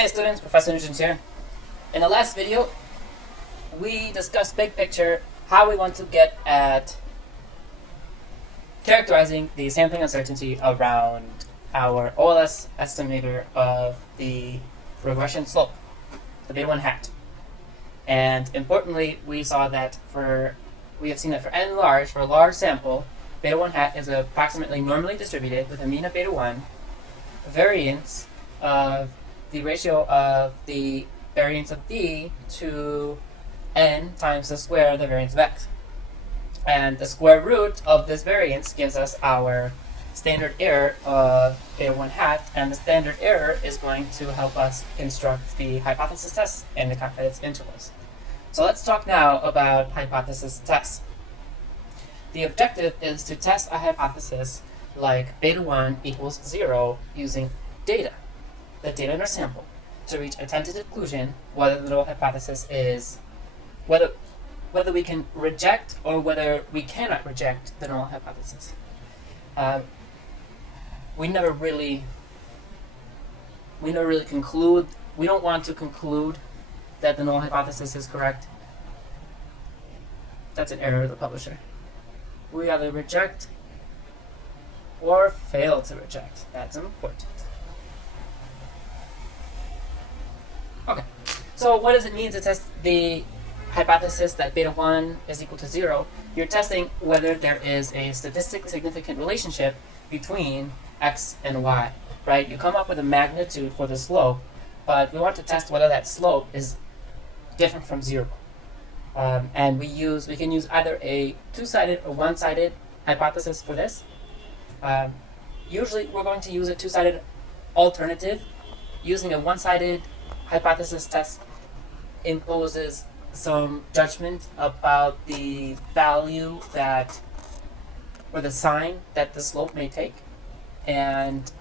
Hey students, Professor Nugent here. In the last video, we discussed big picture how we want to get at characterizing the sampling uncertainty around our OLS estimator of the regression slope, the beta 1 hat. And importantly, we saw that we have seen that for n large, for a large sample, beta 1 hat is approximately normally distributed with a mean of beta 1, variance of the ratio of the variance of d to n times the square of the variance of x. And the square root of this variance gives us our standard error of beta 1 hat, and the standard error is going to help us construct the hypothesis tests and the confidence intervals. So let's talk now about hypothesis tests. The objective is to test a hypothesis like beta 1 equals 0 using data, the data in our sample, to reach a tentative conclusion whether the null hypothesis is, whether we can reject or whether we cannot reject the null hypothesis. We never really conclude, we don't want to conclude that the null hypothesis is correct. That's an error of the publisher. We either reject or fail to reject. That's important. Okay, so what does it mean to test the hypothesis that beta 1 is equal to 0? You're testing whether there is a statistically significant relationship between x and y, right? You come up with a magnitude for the slope, but we want to test whether that slope is different from 0. And we can use either a two-sided or one-sided hypothesis for this. Usually we're going to use a two-sided alternative. Using a one-sided hypothesis test imposes some judgment about the value that, or the sign that the slope may take, and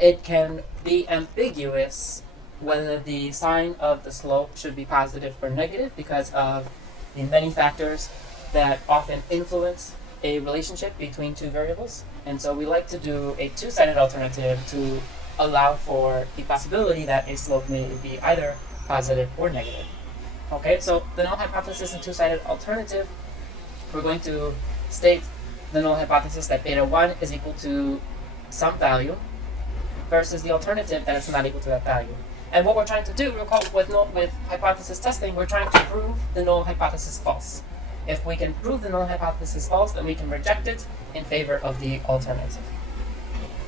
it can be ambiguous whether the sign of the slope should be positive or negative because of the many factors that often influence a relationship between two variables. And so we like to do a two-sided alternative to allow for the possibility that a slope may be either positive or negative. Okay, so the null hypothesis and two-sided alternative, we're going to state the null hypothesis that beta 1 is equal to some value versus the alternative that it's not equal to that value. And what we're trying to do, recall, with hypothesis testing, we're trying to prove the null hypothesis false. If we can prove the null hypothesis false, then we can reject it in favor of the alternative.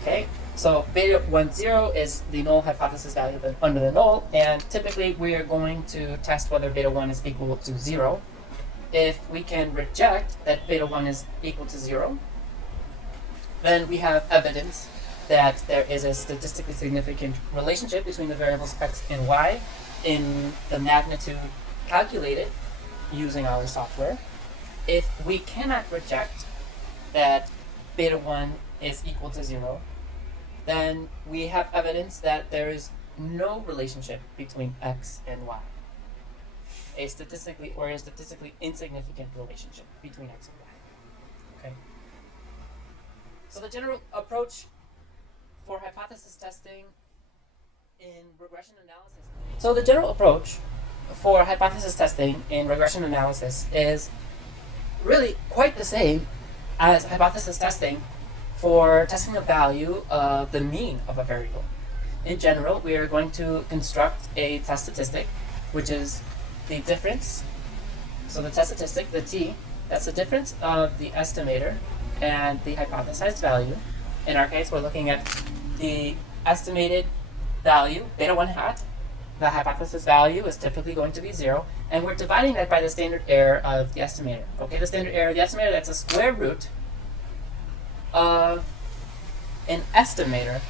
Okay, so beta 1, 0 is the null hypothesis value under the null, and typically we are going to test whether beta 1 is equal to 0. If we can reject that beta 1 is equal to 0, then we have evidence that there is a statistically significant relationship between the variables x and y in the magnitude calculated using our software. If we cannot reject that beta 1 is equal to 0, then we have evidence that there is no relationship between x and y. A statistically insignificant relationship between x and y. Okay. So the general approach for hypothesis testing in regression analysis. So the general approach for hypothesis testing in regression analysis is really quite the same as hypothesis testing for testing the value of the mean of a variable. In general, we are going to construct a test statistic, which is the difference. So the test statistic, the t, that's the difference of the estimator and the hypothesized value. In our case, we're looking at the estimated value, beta 1 hat. The hypothesis value is typically going to be 0, and we're dividing that by the standard error of the estimator. Okay, the standard error of the estimator, that's a square root of an estimator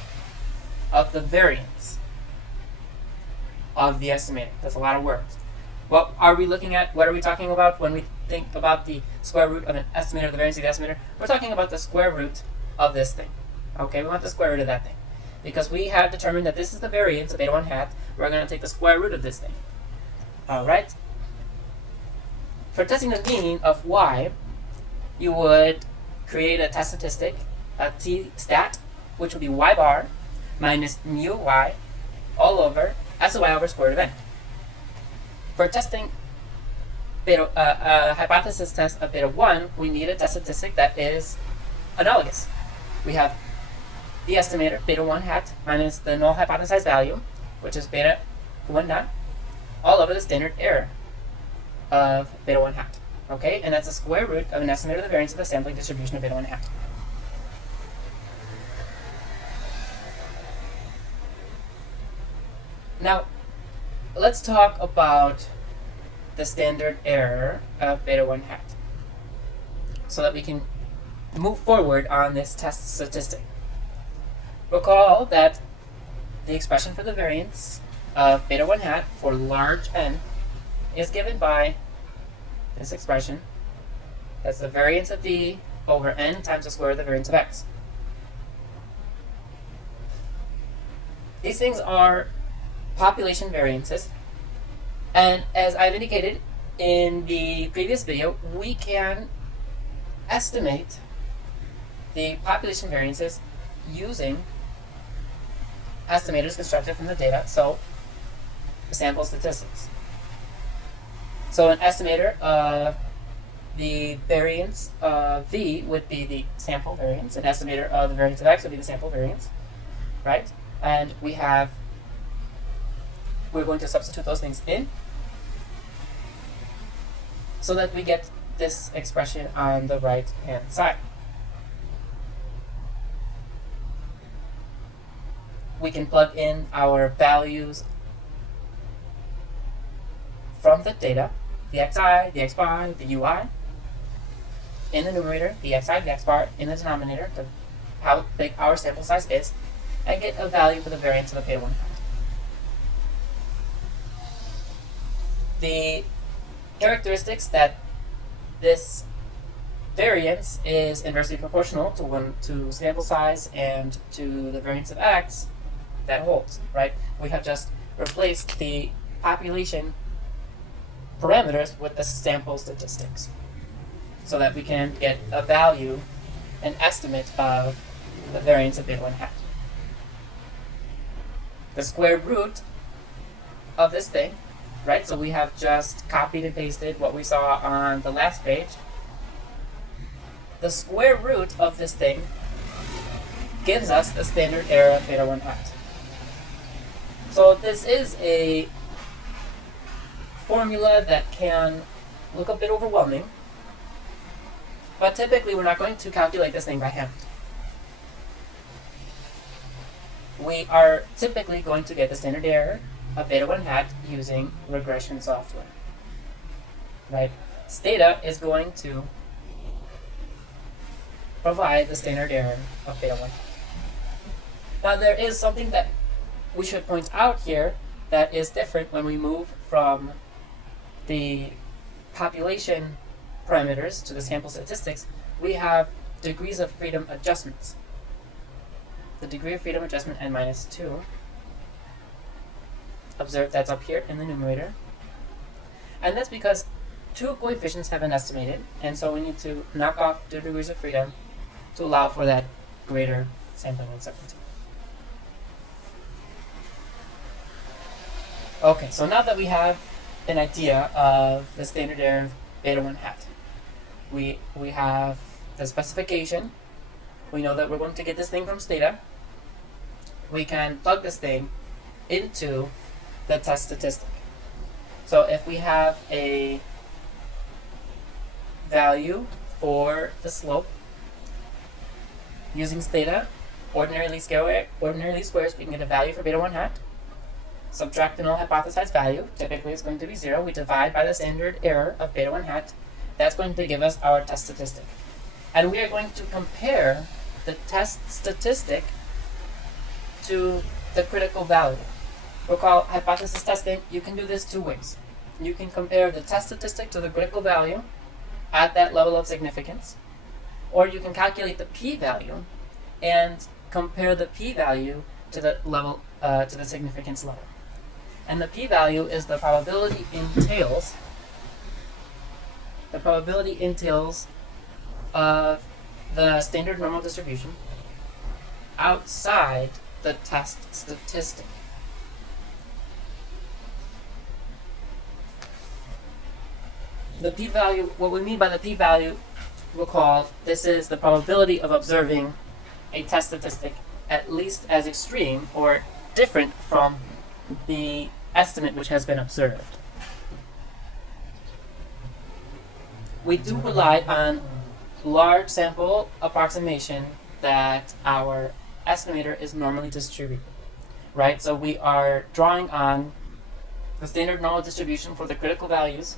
of the variance of the estimator. That's a lot of words. What are we looking at? What are we talking about when we think about the square root of an estimator of the variance of the estimator? We're talking about the square root of this thing. Okay, we want the square root of that thing. Because we have determined that this is the variance of beta 1 hat, we're going to take the square root of this thing. Alright? For testing the mean of y, you would create a test statistic, a t-stat, which would be y bar minus mu y all over SOI over square root of n. For testing hypothesis test of beta 1, we need a test statistic that is analogous. We have the estimator, beta 1 hat, minus the null hypothesized value, which is beta 1 dot, all over the standard error of beta 1 hat. Okay, and that's the square root of an estimator of the variance of the sampling distribution of beta 1 hat. Now, let's talk about the standard error of beta 1 hat so that we can move forward on this test statistic. Recall that the expression for the variance of beta 1 hat for large n is given by this expression. That's the variance of v over n times the square of the variance of x. These things are population variances, and as I've indicated in the previous video, we can estimate the population variances using estimators constructed from the data, so the sample statistics. So an estimator of the variance of v would be the sample variance. An estimator of the variance of x would be the sample variance, right? And we're going to substitute those things in so that we get this expression on the right hand side. We can plug in our values from the data, the xi, the xy, the ui, in the numerator, the xi, the xbar in the denominator, how big our sample size is, and get a value for the variance of the beta 1 hat. The characteristics that this variance is inversely proportional to sample size and to the variance of x, that holds, right? We have just replaced the population parameters with the sample statistics so that we can get a value, an estimate of the variance of beta 1 hat. The square root of this thing, right? So we have just copied and pasted what we saw on the last page. The square root of this thing gives us the standard error of beta 1 hat. So this is a formula that can look a bit overwhelming, but typically we're not going to calculate this thing by hand. We are typically going to get the standard error of beta 1 hat using regression software, right? Stata is going to provide the standard error of beta 1 hat. Now there is something that we should point out here that is different when we move from the population parameters to the sample statistics. We have degrees of freedom adjustments. The degree of freedom adjustment n minus 2. Observe that's up here in the numerator. And that's because two coefficients have been estimated, and so we need to knock off the degrees of freedom to allow for that greater sampling uncertainty. Okay, so now that we have an idea of the standard error of beta 1 hat, we have the specification. We know that we're going to get this thing from Stata. We can plug this thing into the test statistic. So if we have a value for the slope using Stata, ordinarily squares, we can get a value for beta 1 hat. Subtract the null hypothesized value, typically it's going to be 0. We divide by the standard error of beta 1 hat. That's going to give us our test statistic. And we are going to compare the test statistic to the critical value. Recall hypothesis testing, you can do this two ways. You can compare the test statistic to the critical value at that level of significance, or you can calculate the p-value and compare the p-value to the level to the significance level. And the p-value is the probability entails of the standard normal distribution outside the test statistic. the p-value, what we mean by the p-value, recall, this is the probability of observing a test statistic at least as extreme or different from the estimate which has been observed. We do rely on large sample approximation that our estimator is normally distributed, right? So we are drawing on the standard normal distribution for the critical values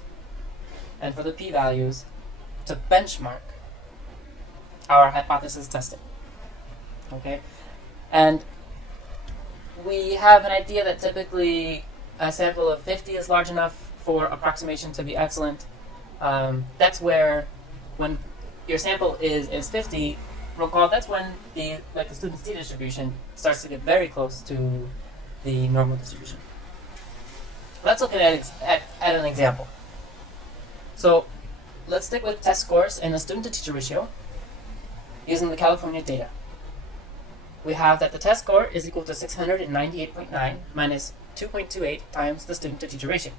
and for the p-values to benchmark our hypothesis testing, okay? And we have an idea that typically a sample of 50 is large enough for approximation to be excellent. That's where, when your sample is 50, recall that's when the student's t-distribution starts to get very close to the normal distribution. Let's look at an example. So let's stick with test scores and the student-to-teacher ratio using the California data. We have that the test score is equal to 698.9 minus 2.28 times the student-to-teacher ratio.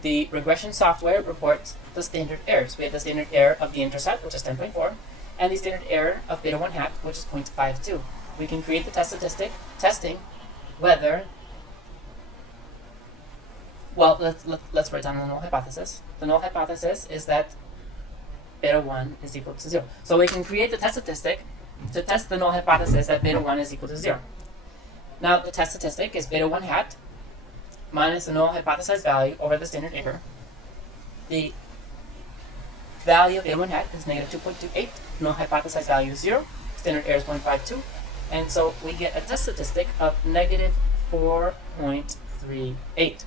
The regression software reports the standard errors. We have the standard error of the intercept, which is 10.4, and the standard error of beta 1 hat, which is 0.52. We can create the test statistic testing whether, well, let's write down the null hypothesis. The null hypothesis is that beta 1 is equal to 0. So we can create the test statistic to test the null hypothesis that beta 1 is equal to 0. Now the test statistic is beta 1 hat minus the null hypothesized value over the standard error. The value of beta 1 hat is negative 2.28, null hypothesized value is 0, standard error is 0.52, and so we get a test statistic of negative 4.38.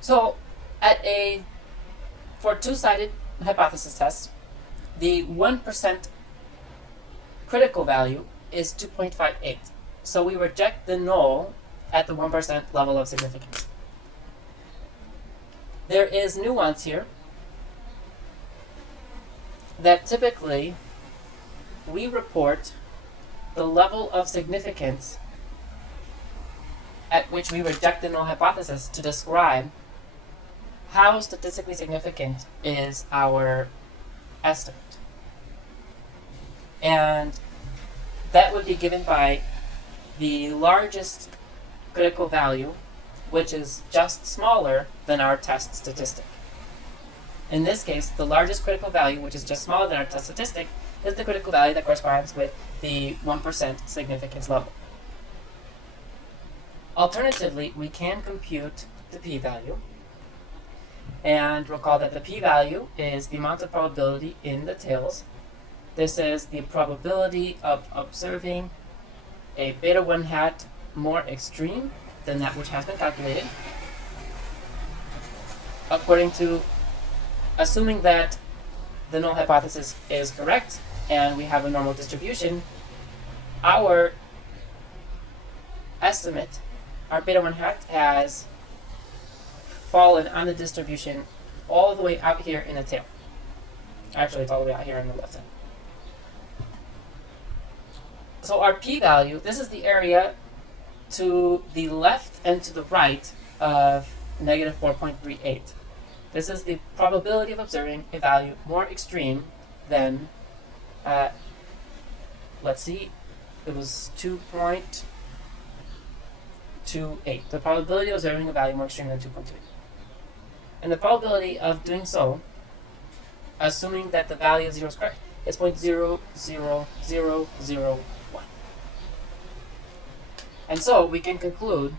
So for two-sided hypothesis test, the 1% critical value is 2.58. So we reject the null at the 1% level of significance. There is nuance here that typically we report the level of significance at which we reject the null hypothesis to describe how statistically significant is our estimate. And that would be given by the largest critical value, which is just smaller than our test statistic. In this case, the largest critical value, which is just smaller than our test statistic, is the critical value that corresponds with the 1% significance level. Alternatively, we can compute the p-value, and recall that the p-value is the amount of probability in the tails. This is the probability of observing a beta 1 hat more extreme than that which has been calculated, according to assuming that the null hypothesis is correct and we have a normal distribution. Our estimate, our beta 1 hat, has fallen on the distribution all the way out here in the tail. Actually, it's all the way out here on the left side. So our p-value, this is the area to the left and to the right of negative 4.38. This is the probability of observing a value more extreme than, let's see, it was 2.28. The probability of observing a value more extreme than 2.28. And the probability of doing so, assuming that the value of 0 is correct, is 0.00001. And so we can conclude,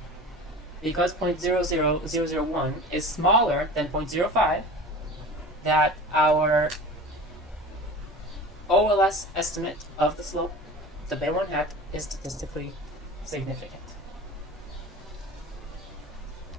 because 0.00001 is smaller than 0.05, that our OLS estimate of the slope, the beta 1 hat, is statistically significant.